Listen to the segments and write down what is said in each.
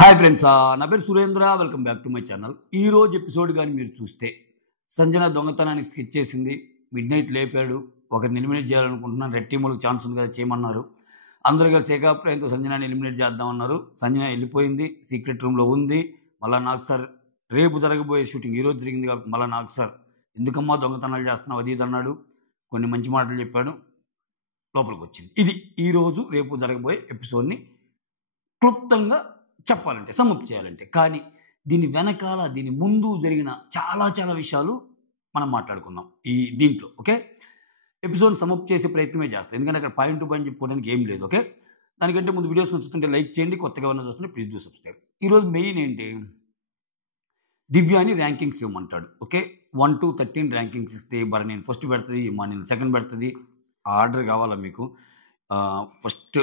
Hi friends, నా పేరు Surendra. Welcome back to my channel. ఈరోజు ఎపిసోడ్ కానీ మీరు చూస్తే సంజన దొంగతనానికి స్కెచ్ చేసింది. మిడ్ నైట్ లేపాడు. ఒకరిని ఎలిమినేట్ చేయాలనుకుంటున్నాను. రెడ్ టీమ్ వాళ్ళకి ఛాన్స్ ఉంది కదా, చేయమన్నారు. అందరూ కలిసి ఏకాభిప్రాయంతో సంజనాని ఎలిమినేట్ చేద్దామన్నారు. సంజన వెళ్ళిపోయింది, సీక్రెట్ రూమ్లో ఉంది. మళ్ళీ నాకు సార్ రేపు జరగబోయే షూటింగ్ ఈరోజు జరిగింది కాబట్టి మళ్ళీ నాకు సార్ ఎందుకమ్మా దొంగతనాలు చేస్తున్నావు అది ఇది అన్నాడు. కొన్ని మంచి మాటలు చెప్పాడు. లోపలికి వచ్చింది. ఇది ఈరోజు రేపు జరగబోయే ఎపిసోడ్ని క్లుప్తంగా చెప్పాలంటే, సమ్మప్ చేయాలంటే. కానీ దీని వెనకాల, దీని ముందు జరిగిన చాలా చాలా విషయాలు మనం మాట్లాడుకుందాం ఈ దీంట్లో. ఓకే, ఎపిసోడ్ సమ్మప్ చేసే ప్రయత్నమే చేస్తాం, ఎందుకంటే అక్కడ పాయింట్ టు పాయింట్ చెప్పుకోవడానికి ఏం లేదు. ఓకే, దానికంటే ముందు వీడియోస్ నచ్చుతుంటే లైక్ చేయండి, కొత్తగా ఉన్న చూస్తుంటే ప్లీజ్ డూ సబ్స్క్రైబ్. ఈరోజు మెయిన్ ఏంటి, దివ్యాని ర్యాంకింగ్స్ ఇవ్వమంటాడు. ఓకే, 1 to 13 ర్యాంకింగ్స్ ఇస్తే భరణిని ఫస్ట్ పెడుతుంది, ఇమానిని సెకండ్ పెడుతుంది. ఆర్డర్ కావాలా మీకు? ఫస్ట్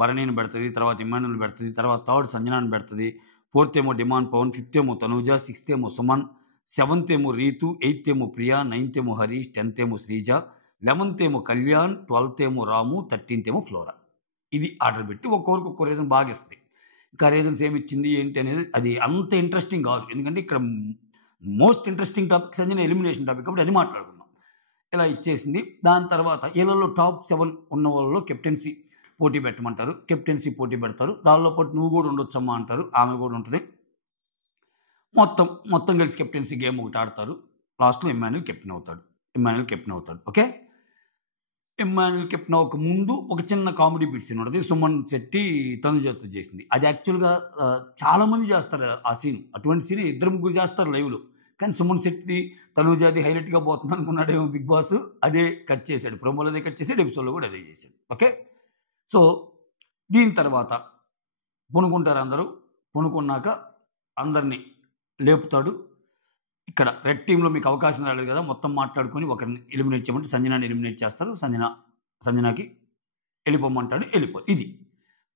భరణిని పెడుతుంది, తర్వాత ఇమానుయల్ పెడుతుంది, తర్వాత థర్డ్ సంజనాని పెడుతుంది, ఫోర్త్ ఏమో డిమాండ్ పవన్, ఫిఫ్త్ ఏమో తనూజ, సిక్స్త్ ఏమో సుమన్, సెవెంత్ ఏమో రీతు, ఎయిత్ ఏమో ప్రియా, నైన్త్ ఏమో హరీష్, 10th ఏమో శ్రీజ, 11th ఏమో కళ్యాణ్, 12th ఏమో రాము, 13th ఏమో ఫ్లోరా. ఇది ఆర్డర్ పెట్టి ఒక్కొక్కరికి ఒక్కో రీజన్ బాగా ఇస్తుంది. ఇంకా రీజన్స్ ఏమి ఇచ్చింది ఏంటి అనేది అది అంత ఇంట్రెస్టింగ్ కాదు, ఎందుకంటే ఇక్కడ most interesting topic Sanjana elimination topic కాబట్టి అది మాట్లాడుకుందాం. ఇలా ఇచ్చేసింది. దాని తర్వాత వీళ్ళలో టాప్ 7 ఉన్న వాళ్ళలో కెప్టెన్సీ పోటీ పెట్టమంటారు. కెప్టెన్సీ పోటీ పెడతారు. దానిలో పాటు నువ్వు కూడా ఉండొచ్చమ్మా అంటారు. ఆమె కూడా ఉంటుంది. మొత్తం కలిసి కెప్టెన్సీ గేమ్ ఒకటి ఆడతారు. లాస్ట్లో ఇమాన్యుల్ కెప్టెన్ అవుతాడు. ఓకే, ఇమాన్యుల్ కెప్టెన్ అవ్వక ముందు ఒక చిన్న కామెడీ బిట్ సీన్ ఉంటుంది. సుమన్ శెట్టి తనుజతో చేసింది. అది యాక్చువల్గా చాలామంది చేస్తారు ఆ సీన్. అటువంటి సీన్ 2-3 చేస్తారు లైవ్లో. కానీ సుమన్ శెట్టి తనుజాది హైలైట్గా పోతుంది అనుకున్నాడేమో బిగ్ బాస్. అదే కట్ చేశాడు, ప్రోమోలో అదే కట్ చేశాడు, ఎపిసోడ్లో కూడా అదే చేశాడు. ఓకే, సో దీని తర్వాత పొనుకుంటారు అందరూ. పొనుకున్నాక అందరినీ లేపుతాడు. ఇక్కడ రెడ్ టీంలో మీకు అవకాశం రాలేదు కదా, మొత్తం మాట్లాడుకొని ఒకరిని ఎలిమినేట్ చేయమంటే సంజనాని ఎలిమినేట్ చేస్తారు. సంజనాకి వెళ్ళిపోమంటాడు. ఇది.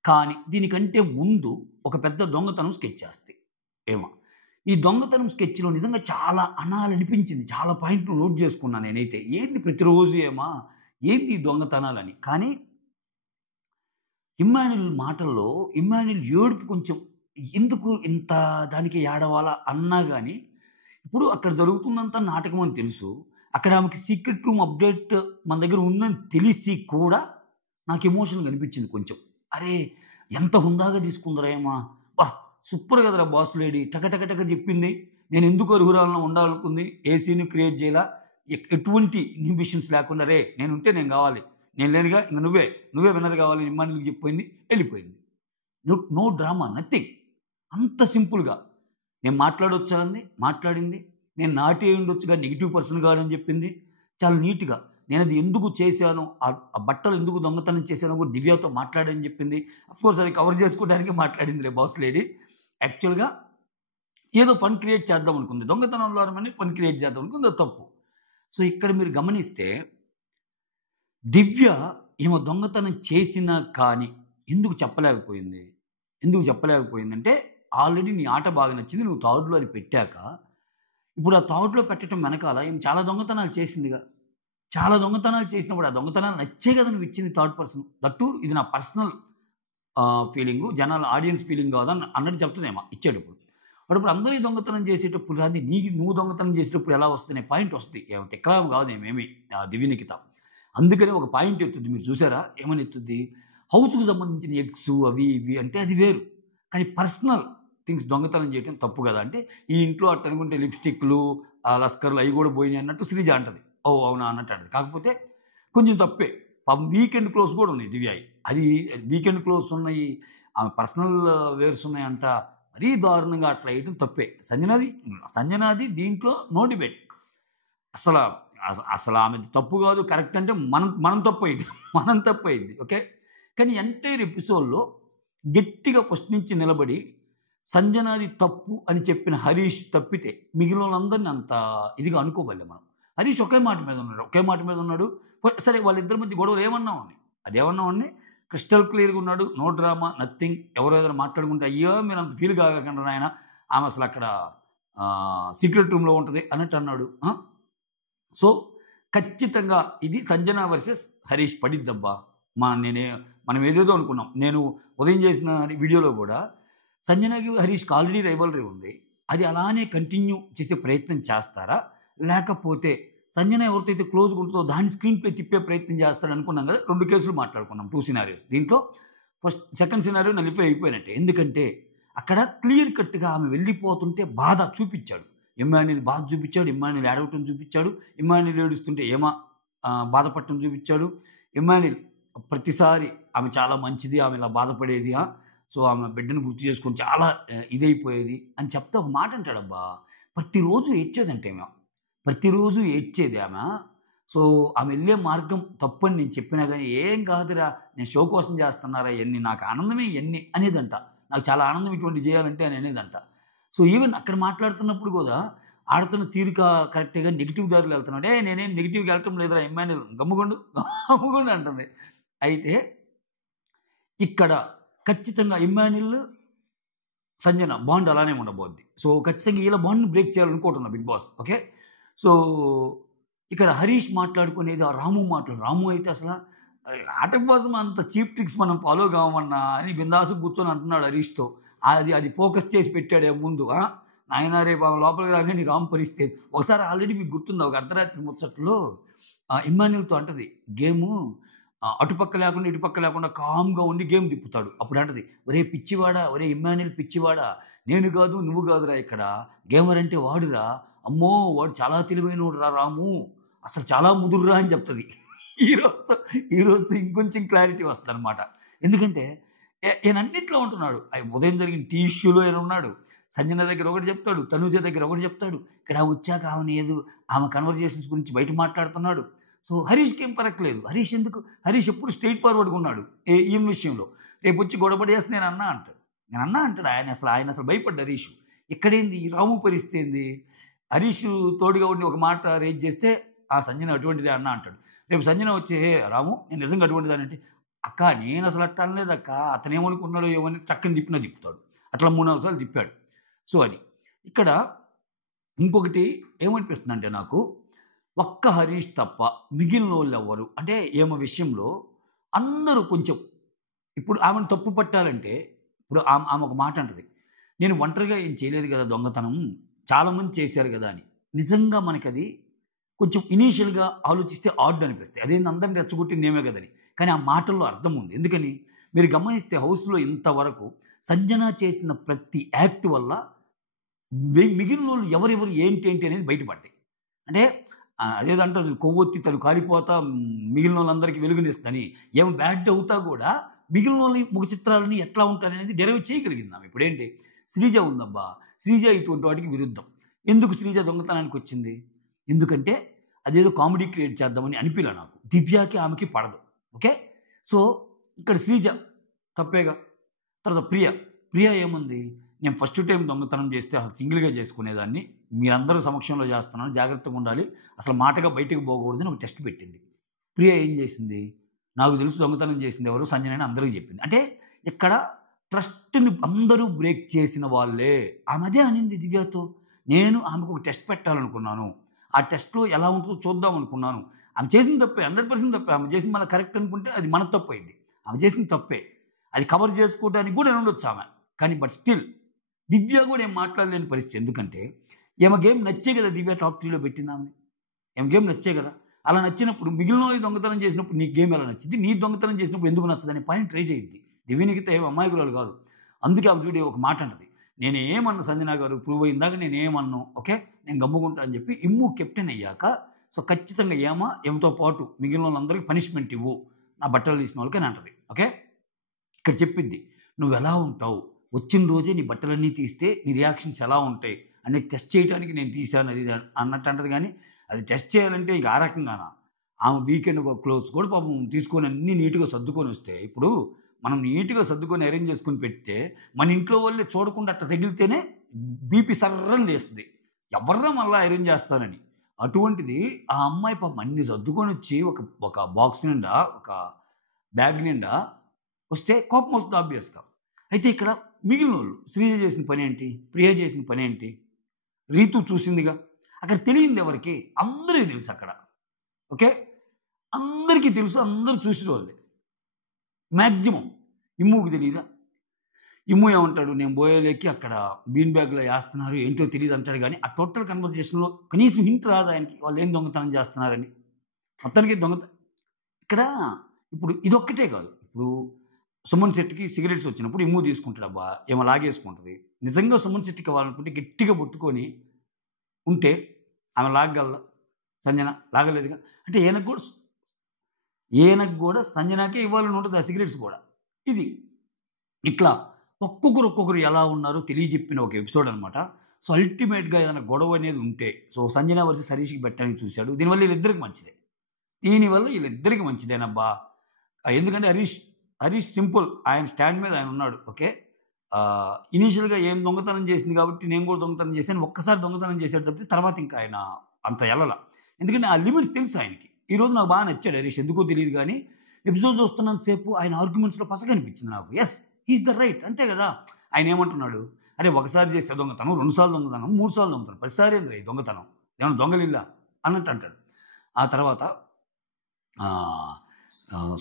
కానీ దీనికంటే ముందు ఒక పెద్ద దొంగతనం స్కెచ్ చేస్తే ఏమో. ఈ దొంగతనం స్కెచ్లో నిజంగా చాలా అనాలనిపించింది. చాలా పాయింట్లు నోట్ చేసుకున్నాను నేనైతే. ఏంది ప్రతిరోజు ఏంది ఈ దొంగతనాలని. కానీ ఇమాన్యుల్ మాటల్లో ఇమాన్యుల్ ఏడుపు కొంచెం ఎందుకు ఇంత దానికి ఏడవాలా అన్నా కానీ, ఇప్పుడు అక్కడ జరుగుతున్నంత నాటకం అని తెలుసు. అక్కడ ఆమెకి సీక్రెట్ రూమ్ అప్డేట్ మన దగ్గర ఉందని తెలిసి కూడా నాకు ఎమోషనల్గా అనిపించింది కొంచెం. అరే ఎంత హుందాగా తీసుకుందరా ఏమా, వా సూపర్ కదరా బాస్ లేడీ, టక చెప్పింది. నేను ఎందుకు అర్హురాలను ఉండాలనుకుంది, ఏ సీన్ క్రియేట్ చేయాలా, ఎటువంటి ఇన్హిబిషన్స్ లేకుండా, రే నేనుంటే నేను కావాలి, నేను లేనుగా ఇంకా నువ్వే విన్నర్ కావాలి ఇమాన్యుల్కి చెప్పిపోయింది, వెళ్ళిపోయింది. No drama, nothing. అంత సింపుల్గా నేను మాట్లాడొచ్చా అంది, మాట్లాడింది. నేను నాటి ఉండొచ్చుగా, నెగిటివ్ పర్సన్ కాదని చెప్పింది. చాలా నీట్గా నేను అది ఎందుకు చేశాను, ఆ బట్టలు ఎందుకు దొంగతనం చేశానో కూడా దివ్యతో మాట్లాడని చెప్పింది. అఫ్కోర్స్ అది కవర్ చేసుకోవడానికి మాట్లాడింది రే బాస్ లేడీ. యాక్చువల్గా ఏదో ఫన్ క్రియేట్ చేద్దాం అనుకుంది, దొంగతనం ద్వారా ఫన్ క్రియేట్ చేద్దాం అనుకుంది, అది తప్పు. సో ఇక్కడ మీరు గమనిస్తే దివ్య ఈమె దొంగతనం చేసినా కానీ ఎందుకు చెప్పలేకపోయిందంటే, ఆల్రెడీ నీ ఆట బాగా నచ్చింది, నువ్వు థర్డ్లో అది పెట్టాక ఇప్పుడు ఆ థర్డ్లో పెట్టడం వెనకాల ఈమె చాలా దొంగతనాలు చేసిందిగా. చాలా దొంగతనాలు చేసినప్పుడు ఆ దొంగతనాలు నచ్చే కదా నువ్వు ఇచ్చింది థర్డ్ పర్సన్. దట్టు ఇది నా పర్సనల్ ఫీలింగు, జనాల ఆడియన్స్ ఫీలింగ్ కాదు అన్నట్టు చెప్తుందేమో ఇచ్చేటప్పుడు. అప్పుడు అందరూ దొంగతనం చేసేటప్పుడు అది నువ్వు దొంగతనం చేసేటప్పుడు ఎలా వస్తుంది పాయింట్ వస్తుంది. తిక్కలాం కాదు ఏమేమి దివ్యనికిత. అందుకని ఒక పాయింట్ ఎత్తుద్ది. మీరు చూసారా ఏమని ఎత్తుద్ది, హౌస్కు సంబంధించిన ఎగ్స్ అవి ఇవి అంటే అది వేరు, కానీ పర్సనల్ థింగ్స్ దొంగతనం చేయడం తప్పు కదా. అంటే ఈ ఇంట్లో అట్ట అనుకుంటే లిప్స్టిక్లు లస్కర్లు అవి కూడా పోయినాయి అన్నట్టు శ్రీజ అంటది. ఓ అవునా అన్నట్టు అంటది. కాకపోతే కొంచెం తప్పే. వీకెండ్ క్లోత్స్ కూడా ఉన్నాయి దివ్యాయి. అది వీకెండ్ క్లోత్స్ ఉన్నాయి, ఆమె పర్సనల్ వేర్స్ ఉన్నాయంట. మరీ దారుణంగా అట్లా వేయటం తప్పే. సంజనాది దీంట్లో నో డిబేట్. అసలు ఆమె తప్పు కాదు, కరెక్ట్ అంటే మనం తప్పు అయింది. ఓకే, కానీ ఎంటైర్ ఎపిసోడ్లో గట్టిగా ఫస్ట్ నుంచి నిలబడి సంజనాది తప్పు అని చెప్పిన హరీష్ తప్పితే మిగిలిన వాళ్ళందరినీ అంత ఇదిగా అనుకోవాలి మనం. హరీష్ ఒకే మాట మీద ఉన్నాడు. సరే వాళ్ళిద్దరి మధ్య గొడవలు ఏమన్నా ఉన్నాయి, క్రిస్టల్ క్లియర్గా ఉన్నాడు, నో డ్రామా, నథింగ్. ఎవరో ఏదైనా మాట్లాడుకుంటే అయ్యో మీరు అంత ఫీల్ కాకండి ఆయన, ఆమె అసలు అక్కడ సీక్రెట్ రూమ్లో ఉంటుంది అన్నట్టు అన్నాడు. సో ఖచ్చితంగా ఇది సంజన వర్సెస్ హరీష్ పడిద్దబ్బా. మనం ఏదేదో అనుకున్నాం. నేను ఉదయం చేసిన వీడియోలో కూడా సంజనకి, హరీష్‌కి ఆల్రెడీ రైవల్రీ ఉంది. అది అలానే కంటిన్యూ చేసే ప్రయత్నం చేస్తారా? లేకపోతే సంజన ఎవరితో అయితే క్లోజ్‌గా ఉంటదో దాన్ని స్క్రీన్ ప్లే తిప్పే ప్రయత్నం చేస్తాడనుకున్నాం కదా! 2 కేసులు మాట్లాడుకున్నాం. 2 సినారియోస్. దీంట్లో సెకండ్ సినారియో నలిఫై అయిపోయినట్టే. ఎందుకంటే అక్కడ క్లియర్ కట్‌గా ఆమె వెళ్ళిపోతుంటే బాధ చూపిచ్చాడు. ఇమ్మాన్యుయల్ బాధ చూపిచ్చాడు. ఇమ్మాన్యుయల్ ఏడవటం చూపిచ్చాడు. ఇమ్మాన్యుయల్ ఏడుస్తుంటే బాధపడటం చూపిచ్చాడు. ఇమ్మాన్యుయల్ ప్రతిసారి ఆమె చాలా మంచిది. ఆమె ఇలా బాధపడేది. సో, ఆమె బిడ్డని గుర్తు చేసుకొని చాలా ఇదైపోయేది అని చెప్తే ఒక మాట అంటాడబ్బా! ప్రతిరోజు ఏడ్చేదంట ఈమె. ప్రతిరోజు ఏడ్చేది ఆమె. సో, ఆమె ఎళ్ళే మార్గం తప్పని నేను చెప్పినా గాని, "ఏం కాదురా! నేను షో కోసం చేస్తున్నారా ఇయన్నీ. నాకు ఆనందమే ఇయన్నీ" అనేదంట. నాకు చాలా ఆనందం ఇటువంటివి చేయాలంటే అని అనేదంట. సో, ఈవెన్ అక్కడ మాట్లాడుతున్నప్పుడు గూడా ఆడుతున్న తీరు కరెక్టే గాని నెగెటివ్ దారిలో ఎళ్తున్నాడు. "ఏయ్! నేనేం నెగెటివ్‌గా ఎళ్ళటం లేదురా ఇమ్మాన్యుయల్ గమ్ముగుండు, గమ్ముగుండు" అంటుంది. అయితే ఇక్కడ ఖచ్చితంగా ఇమ్మాన్యుయల్, సంజన బాండ్ అలానే ఉండబోద్ది. సో, ఖచ్చితంగా ఈళ్ళ బాండ్‌ని బ్రేక్ చేయాలనుకుంటున్నా బిగ్ బాస్. ఓకే. సో, ఇక్కడ హరీష్ మాట్లాడుకునేది రాము అయితే అసల ఆట కోసం అంత చీప్ ట్రిక్స్ మనం ఫాలో కామన్నా అని బిందాస్‌గా కూర్చొని అంటున్నాడు హరీష్‌తో. అది ఫోకస్ చేసి పెట్టాడే ముందు. నాయనా రేపు ఆమె లోపలికి రాగానే రాము పరిస్థితి ఒకసారి ఆల్రెడీ మీకు గుర్తుందా ఒక అర్ధరాత్రి ముచ్చట్లో ఇమ్మాన్యుయల్‌తో అంటది గేము అటుపక్క లేకుండా, ఇటుపక్క లేకుండా కామ్‌గా ఉండి గేమ్ తిప్పుతాడు. అప్పుడు అంటది, "ఒరేయ్ పిచ్చివాడా! ఒరేయ్ ఇమ్మాన్యుయల్ పిచ్చివాడా! నేను గాదు, నువ్వు గాదురా ఇక్కడ. గేమర్ అంటే వాడురా. అమ్మో! వాడు చాలా తెలివైనోడురా రాము. అసలు చాలా ముదురురా" అని చెప్తది. ఈ రోజుతో ఇంకొంచెం క్లారిటీ వస్తదనమాట. ఎందుకంటే ఈయనన్నిట్లో ఉంటున్నాడు. ఉదయం జరిగిన టీ ఇష్యూలో ఈయనున్నాడు. సంజన దగ్గర ఒకటి చెప్తాడు. తనూజ దగ్గర ఒకటి చెప్తాడు. ఇక్కడ వచ్చాక ఆమె కన్వర్జేషన్స్ గురించి బయట మాట్లాడుతున్నాడు. సో, హరీష్‌కేం పరకలేదు. హరీష్ ఎప్పుడు స్ట్రెయిట్ ఫార్వర్డ్‌గా ఉన్నాడు. ఈమె విషయంలో. రేపొచ్చి గొడవ పడేసి నేనన్నా అంటాడు. నేనన్నా అంటాడు. ఆయన అసలు భయపడ్డు హరీష్. ఇక్కడేంది ఈ రాము పరిస్థితి ఏంది? హరీష్ తోడుగా ఉండి ఒక మాట రైజ్ చేస్తే, సంజన అటువంటిదే అన్నా అంటాడు. రేపు సంజన వచ్చి, "ఏ రాము నేను నిజంగా అటువంటిదానంటే" "అక్క నేనసలు అట్ట అనలేదక్క. అతనేమనుకున్నాడో ఏమో" అని టక్కని తిప్పుతాడు. అట్లా 3, 4 సార్లు తిప్పాడు. సో, అది. ఇక్కడ ఇంకొకటి ఏమనిపిస్తుందంటే నాకు ఒక్క హరీష్ తప్ప మిగిలినోళ్ళెవ్వరు అంటే ఈమె విషయంలో అందరూ కొంచెం ఇప్పుడు ఆమెను తప్పు పట్టాలంటే ఇప్పుడు ఆమె ఒక మాట అంటది. "నేను ఒంటరిగా ఏం చేయలేదు గదా దొంగతనం. చాలామంది చేశారు గదా" అని. నిజంగా మనకది కొంచెం ఇనీషియల్‌గా ఆలోచిస్తే ఆడ్ అనిపిస్తాయి. అదేంది అందరిని రెచ్చగొట్టింది నేమే గదని. కానీ ఆ మాటల్లో అర్థం ఉంది. ఎందుకని మీరు గమనిస్తే హౌస్‌లో ఇంతవరకు సంజన చేసిన ప్రతి యాక్ట్ వల్ల మిగిలినోళ్ళు ఎవరెవరు ఏంటి అనేది బయటపడ్డాయి. అంటే అదేదో అంటారు కొవ్వొత్తి తను కాలిపోతా మిగిలినోళ్ళందరికీ వెలుగునిస్తదని. ఏమో బ్యాడ్ అవుతా గూడా మిగిలినోళ్ళి ముఖ చిత్రాలని ఎట్లా ఉంటారనేది డెరైవ్ చేయగలిగిందామె. ఇప్పుడేంటి శ్రీజ ఉందబ్బా! శ్రీజ ఇటువంటి వాటికి విరుద్ధం. ఎందుకు శ్రీజ దొంగతనానికొచ్చింది? ఎందుకంటే అదేదో కామెడీ క్రియేట్ చేద్దామని అనిపియలా నాకు. దివ్యకి, ఆమెకి పడదు. ఓకే. సో, ఇక్కడ శ్రీజ తప్పేగా. తర్వాత ప్రియ ఏముంది? నేను ఫస్ట్ టైమ్ దొంగతనం చేస్తే అసలు సింగిల్‌గా చేసుకునేదాన్ని. మీరందరూ సమక్షంలో చేస్తున్నాను. జాగ్రత్తగుండాలి. అసలు మాటగా బయటికి పోకూడదని ఒక టెస్ట్ పెట్టింది. ప్రియ ఏం చేసింది? నాకు తెలుసు దొంగతనం చేసింది ఎవరు సంజన అని అందరికి చెప్పింది. అంటే ఇక్కడ ట్రస్ట్‌ని అందరూ బ్రేక్ చేసిన వాళ్ళే. ఆమె అదే అనింది దివ్యతో. నేను ఆమెకు ఒక టెస్ట్ పెట్టాలనుకున్నాను. ఆ టెస్ట్‌లో ఎలా ఉంటుందో చూద్దాం అనుకున్నాను. ఆమె చేసింది తప్పే. 100% తప్పే. ఆమె చేసింది మళ్ళా కరెక్ట్ అనుకుంటే అది మన తప్పయింది. ఆమె చేసింది తప్పే. అది కవర్ చేసుకోవడానికి కూడా ఉండొచ్చు ఆమె. కానీ స్టిల్ దివ్య కూడా ఏం మాట్లాడలేని పరిస్థితి. ఎందుకంటే ఈమె గేమ్ నచ్చే కదా దివ్య టాప్ 3లో పెట్టిందామెని. ఈమె గేమ్ నచ్చే కదా! అలా నచ్చినప్పుడు మిగిలినోళ్ళయి దొంగతనం చేసినప్పుడు నీ గేమ్ ఎలా నచ్చిద్ది? నీ దొంగతనం చేసినప్పుడు ఎందుకు నచ్చదనే పాయింట్ ట్రై చేయిద్ది. దివ్య నిఖిత ఏమి అమాయకురాలు కాదు. అందుకే ఆమె చూడు ఒక మాట అంటది. నేనేమనను సంజన గారు ప్రూవ్ అయిందాక నేనేమనను. ఓకే. నేను గమ్ముకుంటా అని చెప్పి కెప్టెన్ అయ్యాక సో, ఖచ్చితంగా ఈమెతో పాటు మిగిలినోళ్ళందరికి పనిష్మెంట్ ఇవ్వు. నా బట్టలు తీసిన వాళ్ళకి అని అంటది. ఓకే. ఇక్కడ చెప్పిద్ది. నువ్వెలా ఉంటావు? వచ్చిన రోజే నీ బట్టలన్నీ తీస్తే నీ రియాక్షన్స్ ఎలా ఉంటాయి? అనేది టెస్ట్ చేయడానికి నేను తీశాను అది ఇది అన్నట్టు అంటది గానీ, అది టెస్ట్ చేయాలంటే ఇక ఆ రకంగానా? ఆమె వీకెండ్ క్లోత్స్ కూడా పాపం తీసుకొని అన్నీ నీట్‌గా సర్దుకొనొస్తే, ఇప్పుడు మనం నీట్‌గా సర్దుకొని అరేంజ్ చేసుకొని పెడితే, మన ఇంట్లో వాళ్ళే చూడకుండా అట్ట తగిలితేనే బీపీ సర్రని లేస్తది. ఎవర్రా మళ్ళా అరేంజ్ చేస్తారని. అటువంటిది ఆ అమ్మాయి పాపం అన్ని సర్దుకొనొచ్చి ఒక బాక్స్ నిండా, ఒక బ్యాగ్ నిండా వస్తే కోపమొస్తది ఆబ్వియస్‌గా. అయితే ఇక్కడ మిగిలినోళ్ళు శ్రీజ చేసిన పనేంటి? ప్రియ చేసిన పనేంటి? రీతు చూసిందిగా. అక్కడ తెలియందెవరికి? అందరికి తెలుసక్కడ. ఓకే. అందరికీ తెలుసు. అందరూ చూసినోళ్ళే. మాక్సిమం. ఇమ్ముకి తెలీదా? ఇమ్ము ఏమంటాడు, నేను బోయలేకి అక్కడ బీన్ బ్యాగ్‌లో ఏస్తున్నారు. ఏంటో తెలీదు అంటాడు గానీ, ఆ టోటల్ కన్వర్జేషన్‌లో కనీసం హింట్ రాదు ఆయనకి. వాళ్ళేం దొంగతనం చేస్తున్నారని. మొత్తానికి ఇక్కడ ఇప్పుడు ఇదొక్కటే కాదు. ఇప్పుడు సుమన్ శెట్టికి సిగరెట్స్ వచ్చినప్పుడు ఇమ్ము తీసుకుంటాడబ్బా! ఈమె లాగేసుకుంటది. నిజంగా సుమన్ శెట్టి కావాలనుకుంటే గట్టిగా పట్టుకొని ఉంటే ఆమె లాగగలదా? సంజన లాగలేదుగా. అంటే ఈయనకు గూడా సంజనకే ఇవ్వాలని ఉంటది ఆ సిగరెట్స్ గూడా. ఇది. ఇట్లా ఒక్కొక్కరు ఎలా ఉన్నారో తెలియజెప్పిన ఒక ఎపిసోడ్ అనమాట. సో, అల్టిమేట్‌గా ఏదైనా గొడవనేది ఉంటే, సో, సంజన వర్సెస్ హరీష్‌కి పెట్టడానికి చూసాడు. దీనివల్ల ఈళ్ళిద్దరికి మంచిదే. దీనివల్ల ఈళ్ళిద్దరికి మంచిదేనబ్బా! ఎందుకంటే హరీష్ సింపుల్. ఆయన స్టాండ్ మీద ఆయనున్నాడు. ఓకే. ఇనీషియల్‌గా ఏం దొంగతనం చేసింది కాబట్టి నేను కూడా దొంగతనం చేశాను. ఒక్కసారి దొంగతనం చేసాడు తప్పితే తర్వాత ఇంకా ఆయన అంత ఎళ్ళల. ఎందుకంటే ఆ లిమిట్స్ తెలుసు ఆయనకి. ఈరోజు నాకు బాగా నచ్చాడు హరీష్. ఎందుకో తెలీదు గానీ, ఎపిసోడ్ చూస్తున్నంత సేపు ఆయన ఆర్గ్యుమెంట్స్‌లో పసగనిపించింది నాకు. Yes! He is the right. అంతే గదా! ఆయనేమంటున్నాడు, "అరే! ఒకసారి చేస్తే దొంగతనం, 2 సార్లు దొంగతనం, 3 సార్లు దొంగతనం. ప్రతిసారి ఏందిరా ఈ దొంగతనం? ఏమన్నా దొంగలిల్లా?" అన్నట్టు అంటాడు. ఆ తర్వాత ఆహ్,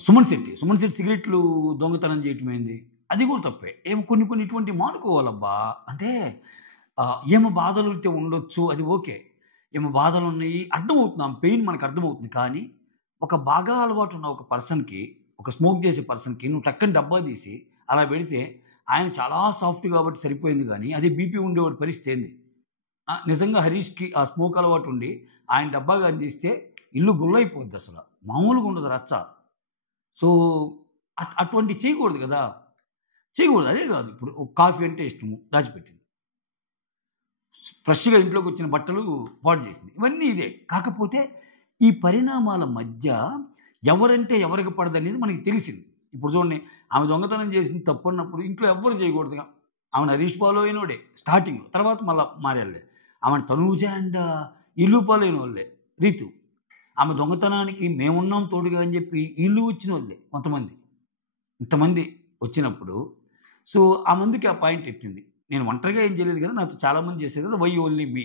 సుమన్ శెట్టి సిగరెట్లు దొంగతనం చేయటమేంది? అది కూడా తప్పే. కొన్ని ఇటువంటివి మానుకోవాలబ్బా! అంటే ఈమె బాధలుంటే ఉండొచ్చు. అది ఓకే. ఈమె బాధలున్నయి అర్థమవుతుంది. ఆమె పెయిన్ మనకర్థమవుతుంది. కానీ, ఒక బాగా అలవాటున్న ఒక పర్సన్‌కి, ఒక స్మోక్ చేసే పర్సన్‌కి నువ్వు టక్కని డబ్బా తీసి అలా పెడితే, ఆయన చాలా సాఫ్ట్ కాబట్టి సరిపోయింది గానీ, అదే బీపీ ఉండేవాడి పరిస్థితి ఏంది? నిజంగా హరీష్‌కి ఆ స్మోక్ అలవాటుండి, ఆయన డబ్బా గాని తీస్తే ఇల్లు గుల్లయిపోద్దసల. మామూలుగా ఉండదు రచ్చ. సో, అటువంటివి చేయకూడదు గదా! చేయకూడదు. అదే గాదు. ఇప్పుడు ఒక కాఫీ అంటే ఇష్టము. దాచిపెట్టింది. ఫ్రెష్‌గా ఇంట్లోకొచ్చిన బట్టలు పాడు చేసింది. ఇవన్నీ ఇదే. కాకపోతే ఈ పరిణామాల మధ్య ఎవరంటే ఎవరికి పడదనేది మనకి తెలిసింది. ఇప్పుడు చూడండి, ఆమె దొంగతనం చేసింది తప్పన్నప్పుడు ఇంట్లో ఎవ్వరు చేయకూడదుగా. ఆమెను హరీష్ ఫాలో అయినోడే స్టార్టింగ్‌లో. తర్వాత మళ్ళా మారాడులే. ఆమెను తనూజ అండ్ ఈళ్ళు ఫాలో అయినోళ్ళే. రీతు. ఆమె దొంగతనానికి మేమున్నాం తోడుగా అని చెప్పి ఈళ్ళు వచ్చినోళ్ళే కొంతమంది. ఇంతమంది వచ్చినప్పుడు సో, ఆమందుకే ఆ పాయింట్ ఎత్తింది. నేను ఒంటరిగా ఏం చేయలేదు కదా! నాతో చాలా మంది చేశారు కదా! వై ఓన్లీ మీ?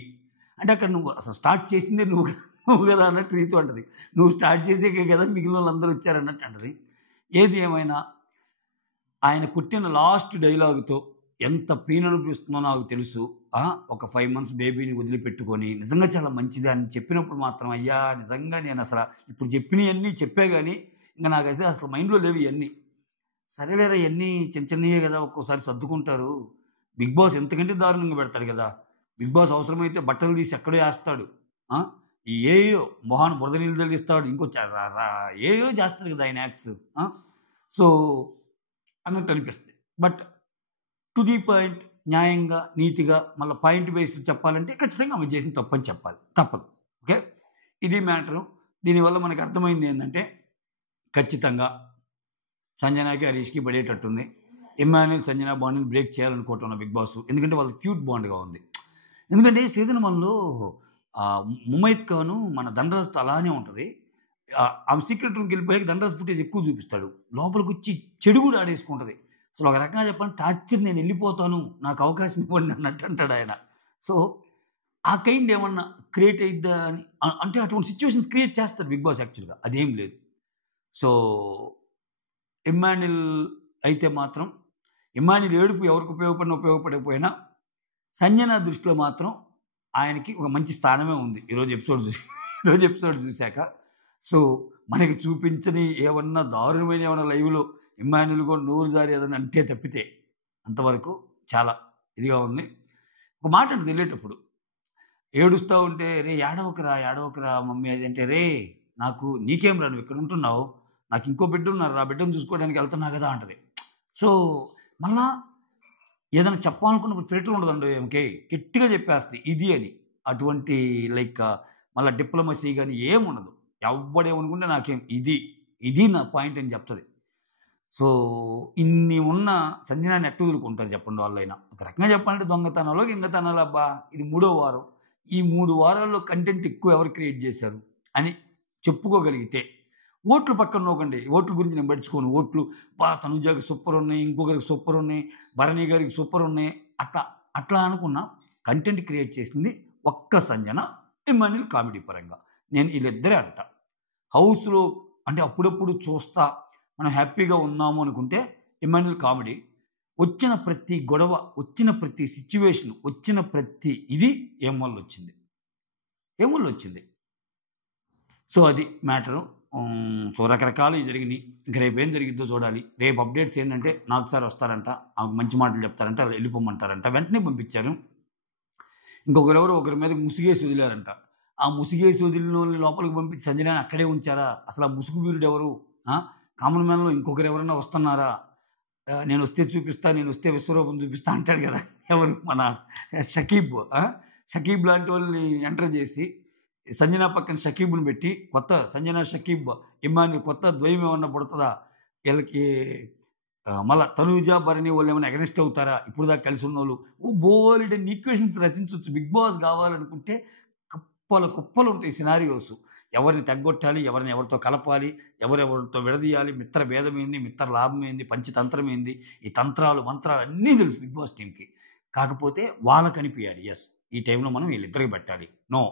అంటే అక్కడ నువ్వు అసలు స్టార్ట్ చేసిందే నువ్వు గదా! అన్నట్టు రీతు అంటది. నువ్వు స్టార్ట్ చేసాకే కదా! మిగిలినోళ్ళందరూ వచ్చారన్నట్టు అంటది. ఏది ఏమైనా ఆయన కొట్టిన లాస్ట్ డైలాగ్‌తో ఎంత పెయిన్ అనిపిస్తుందో నాకు తెలుసు. ఒక 5 మంత్స్ బేబీని వదిలిపెట్టుకొని నిజంగా చాలా మంచిది అని చెప్పినప్పుడు మాత్రం అయ్యా! నిజంగా నేనసల ఇప్పుడు చెప్పినయన్నీ చెప్పా గాని, ఇంక నాకైతే అసలు మైండ్‌లో లేవు ఇయన్నీ. సరేలేరా ఇయన్నీ చిన్న చిన్నయే గదా! ఒక్కోసారి సర్దుకుంటారు. 'బిగ్ బాస్' ఇంతకంటే దారుణంగా పెడతాడు గదా! 'బిగ్ బాస్' అవసరమైతే బట్టలు తీసి ఎక్కడో ఏస్తాడు. ఆ! ఏయో మొహాన బురద నీళ్ళు జల్లిస్తాడు. ఇంకో చ ర ర ఏయో చేస్తాడు గదా! ఆయన యాక్ట్స్. ఆ! సో, అన్నట్టు అనిపిస్తది. బట్ టు ది పాయింట్ న్యాయంగా, నీతిగా మళ్ళా పాయింట్ బేస్ చెప్పాలంటే ఖచ్చితంగా ఆమె చేసింది తప్పని చెప్పాలి. తప్పదు. ఓకే. ఇది మ్యాటరు. దీనివల్ల మనకు అర్థమైందేందంటే ఖచ్చితంగా సంజనాకి, హరీష్‌కి పడేటట్టుంది. ఇమ్మాన్యుల్, సంజన బాండ్‌ని బ్రేక్ చేయాలనుకోవటంలో బిగ్ బాసు. ఎందుకంటే వాళ్ళది క్యూట్ బాండ్‌గా ఉంది. ఎందుకంటే సీజన్ 1లో ముమైత్ ఖాను మన ధనరాజ్‌తో అలానే ఉంటది. ఆమె సీక్రెట్ రూమ్‌కెళ్ళిపోయాక ధనరాజ్ ఫుటేజ్ ఎక్కువ చూపిస్తాడు. లోపలికొచ్చి చెడు కూడా ఆడేసుకుంటది. అసలు ఒక రకంగా చెప్పాలంటే టార్చర్ నేనెళ్ళిపోతాను. నాకు అవకాశం ఇవ్వండి అన్నట్టు అంటాడాయన. సో, ఆ కైండ్ ఏమన్నా క్రియేట్ అయిద్దా అని అంటే అటువంటి సిట్యుయేషన్స్ క్రియేట్ చేస్తాడు బిగ్ బాస్ యాక్చువల్‌గా. అదేం లేదు. సో, ఇమ్మాన్యుల్ అయితే మాత్రం ఇమ్మాన్యుల్ ఏడుపు ఎవరికి ఉపయోగపడినా, ఉపయోగపడకపోయినా సంజన దృష్టిలో మాత్రం ఆయనకి ఒక మంచి స్థానమే ఉంది. ఈరోజు ఎపిసోడ్ చూసాక. సో, మనకి చూపించని ఏమన్నా దారుణమైన ఏమన్నా లైవ్‌లో ఇమ్మాన్యుల్ కూడా నోరు జారి ఏదన్నా అంటే తప్పితే అంతవరకు చాలా ఇదిగా ఉంది. ఒక మాట అంటది ఎళ్ళేటప్పుడు. ఏడుస్తా ఉంటే, "రేయ్! ఏడవకురా మమ్మీ" అది అంటే, "రేయ్! నీకేమిరా నువ్విక్కడ ఉంటున్నావు. నాకు ఇంకో బిడ్డున్నారు. ఆ బిడ్డను చూసుకోవడానికి ఎళ్తున్నా గదా!" అంటది. సో, మళ్ళా ఏదైనా చెప్పాలనుకున్నప్పుడు ఫిల్టర్ ఉండదండి ఈమెకి. గట్టిగా చెప్పేస్తది ఇది అని. అటువంటి లైక్ మళ్ళా డిప్లొమసీ గాని ఏముండదు. ఎవ్వడేమనుకుంటే నాకేం ఇది నా పాయింట్ అని చెప్తది. సో, ఇన్ని ఉన్న సంజనాన్ని ఎట్ట వదులుకుంటారు చెప్పండి వాళ్ళైనా. ఒక రకంగా చెప్పాలంటే దొంగతనాలో, గింగతనాలబ్బా! ఇది మూడో వారం. ఈ 3 వారాల్లో కంటెంట్ ఎక్కువ ఎవరు క్రియేట్ చేశారు అని చెప్పుకోగలిగితే, ఓట్లు పక్కన నూకండి. ఓట్ల గురించి నేను పట్టించుకోను. తనుజాకి సూపరున్నాయి, ఇంకొకరికి సూపరున్నాయి, భరణి గారికి సూపరున్నాయి. అట్లా అనుకున్న కంటెంట్ క్రియేట్ చేసింది ఒక్క సంజన, ఇమ్మాన్యుల్ కామెడీ పరంగా. నేను ఈళ్ళిద్దరే అంట. హౌస్‌లో అంటే అప్పుడప్పుడు చూస్తా మనం హ్యాపీగా ఉన్నాము అనుకుంటే ఇమ్మాన్యుల్ కామెడీ. వచ్చిన ప్రతి గొడవ, వచ్చిన ప్రతి సిట్యుయేషన్, వచ్చిన ప్రతి ఇది ఏం వల్ల వచ్చింది? ఏం వల్ల వచ్చింది? సో, అది మ్యాటరు. సో, రకరకాలవి జరిగినియి. ఇంక రేపేం జరిగిద్దో చూడాలి. రేపు అప్డేట్స్ ఏంటంటే, నాగ్ సార్ వస్తారంట. మంచి మాటలు చెప్తారంట. ఎళ్ళిపోమంటారంట. వెంటనే పంపించారు. ఇంకొకరెవరో ఒకరి మీదకి ముసుగేసి వదిలారంట. ఆ ముసుగేసి వదిలినోళ్ళని లోపలికి పంపించి సంజనాని అక్కడే ఉంచారా? అసలు ఆ ముసుగు వీరుడెవరు? ఆ! కామన్ మ్యాన్‌లో ఇంకొకరెవరన్నా వస్తున్నారా? నేనొస్తే చూపిస్తా, నేనొస్తే విశ్వరూపం చూపిస్తా అంటాడు గదా! ఎవరు? మన షకీబ్. షకీబ్ లాంటి వాళ్ళని ఎంటర్ జేసి, సంజన పక్కన షకీబ్‌ని పెట్టి, కొత్త సంజన, షకీబ్, ఇమ్మాన్యుల్ కొత్త ద్వయం ఏమన్నా పుడతదా? ఈళ్ళకి మళ్ళా తనూజ, భరణి వాళ్ళేమన్నా ఎగనెస్ట్ అవుతారా? ఇప్పుడు దాకా కలిసున్నోళ్ళు. బోలెడన్ని ఈక్వేషన్స్ రచించొచ్చు. బిగ్ బాస్ గావాలనుకుంటే కుప్పలు కుప్పలుంటాయి సినారియోస్. ఎవరిని తగ్గొట్టాలి, ఎవరిని ఎవరితో కలపాలి, ఎవరెవరితో విడదీయాలి, మిత్ర భేదమేంది, మిత్ర లాభమేంది, పంచతంత్రమేంది, ఈ తంత్రాలు, మంత్రాలు అన్నీ తెలుసు బిగ్ బాస్ టీమ్‌కి. కాకపోతే వాళ్ళకనిపియాలి. యెస్. ఈ టైంలో మనం వీళ్ళిద్దరికి పెట్టాలి. నో.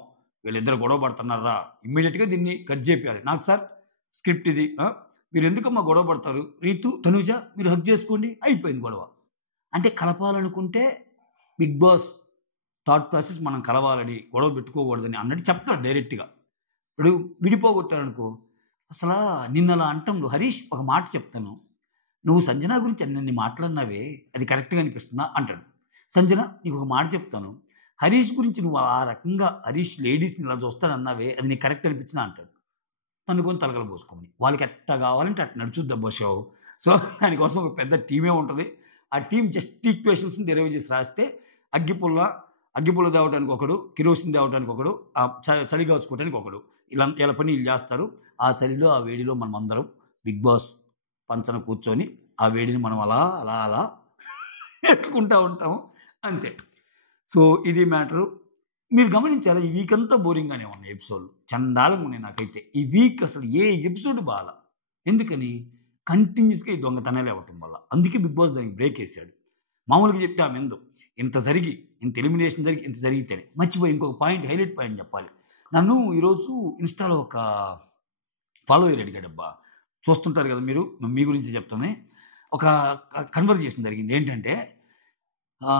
వీళ్ళిద్దరు గొడవ పడుతున్నార్రా! ఇమ్మీడియేట్‌గా దీన్ని కట్ జేపియాలి. నాకు సార్ స్క్రిప్ట్ ఇది. మీరెందుకమ్మా గొడవ పడతారు? రీతు, తనూజ మీరు హగ్ చేసుకోండి. అయిపోయింది గొడవ. అంటే కలపాలనుకుంటే బిగ్ బాస్ థాట్ ప్రాసెస్ మనం కలవాలని, గొడవ పెట్టుకోకూడదని అన్నట్టు చెప్తాడు డైరెక్ట్‌గా. ఇప్పుడు విడిపోగొట్టాడనుకో, అసలా నిన్నలా అంటంలో హరీష్ ఒక మాట చెప్తాను. "నువ్వు సంజన గురించి అన్నన్ని మాటలన్నావే, అది కరెక్ట్‌గా అనిపిస్తుందా?" అంటాడు. "సంజన నీకొక మాట చెప్తాను. హరీష్ గురించి నువ్వు ఆ రకంగా హరీష్ లేడీస్‌ని ఇలా చూస్తానన్నావే, అది నీకు కరెక్ట్ అనిపించిందా?" అంటాడు. తన్నుకొని తలకాల పోసుకోమని. వాళ్ళకి ఎట్టా కావాలంటే అట్ట నడుచుద్దబ్బా షో. సో, దానికోసం ఒక పెద్ద టీమే ఉంటది. ఆ టీమ్ జస్ట్ ఈక్వేషన్స్‌ని డెరైవ్ చేసి రాస్తే అగ్గిపుల్ల, అగ్గిపుల్ల తేవటానికి ఒకడు, కిరోసిన్ తేవటానికి ఒకడు, చలి కాచుకోవటానికి ఒకడు. ఈళ్ళ పని ఈళ్ళు చేస్తారు. ఆ చలిలో, ఆ వేడిలో మనమందరం బిగ్ బాస్ పంచన కూర్చొని, ఆ వేడిని మనం అలా, అలా, అలా ఎత్తుకుంటా ఉంటాము. అంతే. సో, ఇది మ్యాటరు. మీరు గమనించారా? ఈ వీకంతా బోరింగ్‌గానే ఉన్నాయి ఎపిసోడ్‌లు. చండాలంగున్నాయి నాకైతే. ఈ వీక్ అసలు ఏ ఎపిసోడ్ బాలా. ఎందుకని? కంటిన్యూయస్‌గా ఈ దొంగతనాలే అవ్వటం వల్ల. అందుకే బిగ్ బాస్ దానికి బ్రేకేసాడు. మామూలుగా చెప్తే ఆమెందో. ఇంత జరిగి, ఇంత ఎలిమినేషన్ జరిగి, ఇంత జరిగితేనే. మర్చిపోయి ఇంకొక పాయింట్, హైలైట్ పాయింట్ చెప్పాలి. నన్ను ఈరోజు ఇన్‌స్టాలో ఒక ఫాలోయర్ అడిగాడబ్బా! చూస్తుంటారు కదా మీరు. మీ గురించి చెప్తానే. ఒక కన్వర్జేషన్ జరిగింది. ఏంటంటే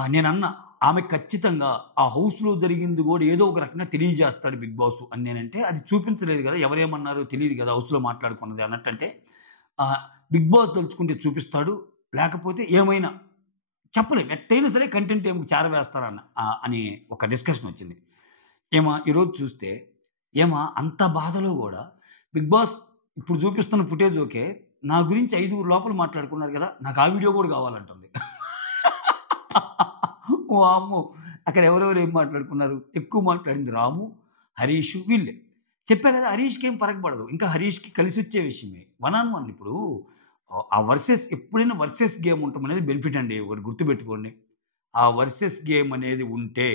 నేనన్నా ఆమె ఖచ్చితంగా ఆ హౌస్‌లో జరిగింది గూడా ఏదో ఒక రకంగా తెలియజేస్తాడు బిగ్ బాసు అని నేనంటే, అది చూపించలేదు గదా! ఎవరేమన్నారో తెలీదు గదా! హౌస్‌లో మాట్లాడుకున్నది అన్నట్టంటే, బిగ్ బాస్ తలుచుకుంటే చూపిస్తాడు. లేకపోతే ఏమైనా చెప్పలేం. ఎట్టైనా సరే కంటెంట్ ఏమో చేరవేస్తారన్న అని ఒక డిస్కషన్ వచ్చింది. ఈరోజు చూస్తే అంత బాధలో గూడా బిగ్ బాస్ ఇప్పుడు చూపిస్తున్న ఫుటేజ్ ఓకే. నా గురించి 5గురు లోపల మాట్లాడుకున్నారు గదా! నాకు ఆ వీడియో గూడా కావాలంటుంది. వామ్మో! అక్కడ ఎవరెవరు ఏం మాట్లాడుకున్నారు? ఎక్కువ మాట్లాడింది రాము, హరీషు వీళ్ళే. చెప్పా గదా! హరీష్‌కేం ఫరక్ పడదు. ఇంకా హరీష్‌కి కలిసొచ్చే విషయమే. వన్ ఆన్ వన్ ఇప్పుడు ఆ వర్సెస్ ఎప్పుడైనా వర్సెస్ గేమ్ ఉండటం అనేది బెనిఫిట్ అండి. ఒకటి గుర్తుపెట్టుకోండి. ఆ వర్సెస్ గేమ్ అనేది ఉంటే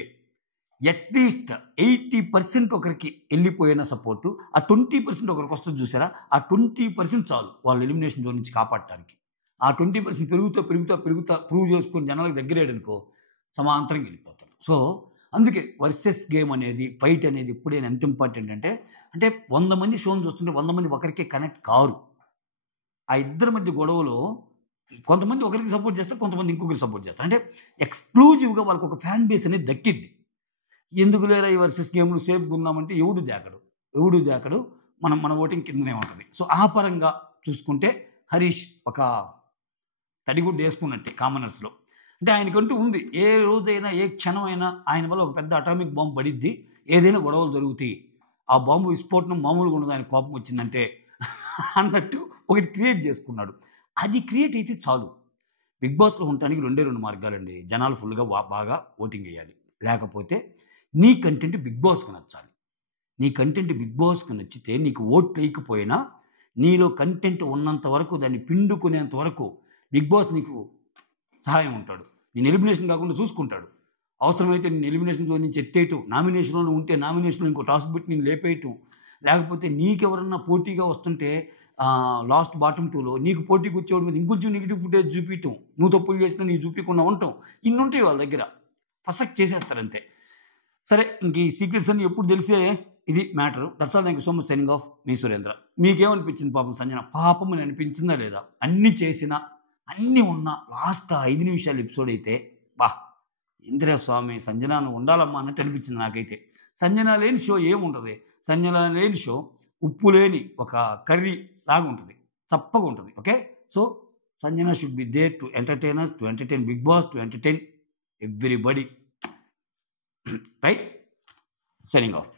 అట్‌లీస్ట్ 80% ఒకరికి ఎళ్ళిపోయిన సపోర్టు, ఆ 20% ఒకరికొస్తది చూసారా? ఆ 20% చాలు వాళ్ళు ఎలిమినేషన్ జోన్ నుంచి కాపాడటానికి. ఆ 20% పెరుగుతా, పెరుగుతా, పెరుగుతా ప్రూవ్ చేసుకొని జనాలకు దగ్గరయ్యాడనుకో సమాంతరంగా ఎళ్ళిపోతారు. సో, అందుకే వర్సెస్ గేమ్ అనేది, ఫైట్ అనేది ఎప్పుడైనా ఎంత ఇంపార్టెంట్ అంటే, అంటే 100 మంది షోని చూస్తుంటే 100 మంది ఒకరికే కనెక్ట్ కారు. ఆ ఇద్దరి మధ్య గొడవలో కొంతమంది ఒకరికి సపోర్ట్ చేస్తారు. కొంతమంది ఇంకొకరికి సపోర్ట్ చేస్తారు. అంటే ఎక్స్‌క్లూజివ్‌గా వాళ్ళకొక ఫ్యాన్ బేస్ అనేది దక్కిద్ది. ఎందుకు లేరా ఈ వర్సెస్ గేమ్‌లు సేఫ్‌గున్నామంటే ఎవడు దేకడు. ఎవడు దేకడు. మన ఓటింగ్ కిందనే ఉంటది. సో, ఆ పరంగా చూసుకుంటే హరీష్ ఒక తడిగుడ్డేసుకున్నట్టే కామనర్స్‌లో. అంటే ఆయనకంటూ ఉంది. ఏ రోజైనా, ఏ క్షణమైనా ఆయన వల్ల ఒక పెద్ద అటామిక్ బాంబ్ పడిద్ది. ఏదైనా గొడవలు జరుగుతాయి. ఆ బాంబు విస్ఫోటనం మామూలుగా ఉండదు ఆయనకు కోపం వచ్చిందంటే అన్నట్టు ఒకటి క్రియేట్ చేసుకున్నాడు. అది క్రియేట్ అయితే చాలు. బిగ్ బాస్‌లో ఉండటానికి రెండే 2 మార్గాలండి. జనాలు ఫుల్‌గా బాగా ఓటింగ్ ఎయ్యాలి. లేకపోతే నీ కంటెంట్ బిగ్ బాస్‌కి నచ్చాలి. నీ కంటెంట్ బిగ్ బాస్‌కి నచ్చితే నీకు ఓట్లేయకపోయినా నీలో కంటెంట్ ఉన్నంత వరకు దాన్ని పిండుకునేంత వరకు బిగ్ బాస్ నీకు సహాయం ఉంటాడు. నేను ఎలిమినేషన్ కాకుండా చూసుకుంటాడు. అవసరమైతే నిన్ను ఎలిమినేషన్ జోన్ నుంచి ఎత్తేయటం, నామినేషన్‌లో ఉంటే నామినేషన్‌లో ఇంకో టాస్క్ పెట్టి నిన్ను లేపేయటం. లేకపోతే నీకెవరన్నా పోటీగా వస్తుంటే లాస్ట్ బాటమ్ 2లో నీకు పోటీకి వచ్చేవాడి మీద ఇంకొంచెం నెగెటివ్ ఫుటేజ్ చూపియటం. నువ్వు తప్పులు చేసినా నీకు చూపియకుండా ఉండటం. ఇన్నుంటాయి వాళ్ళ దగ్గర. ఫసక్ చేసేస్తారంతే. సరే ఇంక ఈ సీక్రెట్స్ అన్నీ ఎప్పుడు తెలిసాయే. ఇది matter. That's all. Thank you so much. Signing off. మీ సురేంద్ర. మీకేమనిపించింది పాపం సంజన? పాపం అని అనిపించిందా లేదా? అన్నీ చేసినా అన్నీ ఉన్న లాస్ట్ 5 నిమిషాల ఎపిసోడ్ అయితే బా! ఏందిరా స్వామి సంజన నువ్వు ఉండాలమ్మా అన్నట్టు అనిపించింది నాకైతే. సంజన లేని షో ఏముంటది? సంజన లేని షో ఉప్పు లేని ఒక కర్రీ లాగుంటది. చప్పగుంటది. Okay. So, Sanjana should be there to entertain us, to entertain Bigg Boss, to entertain everybody. Right? Signing of.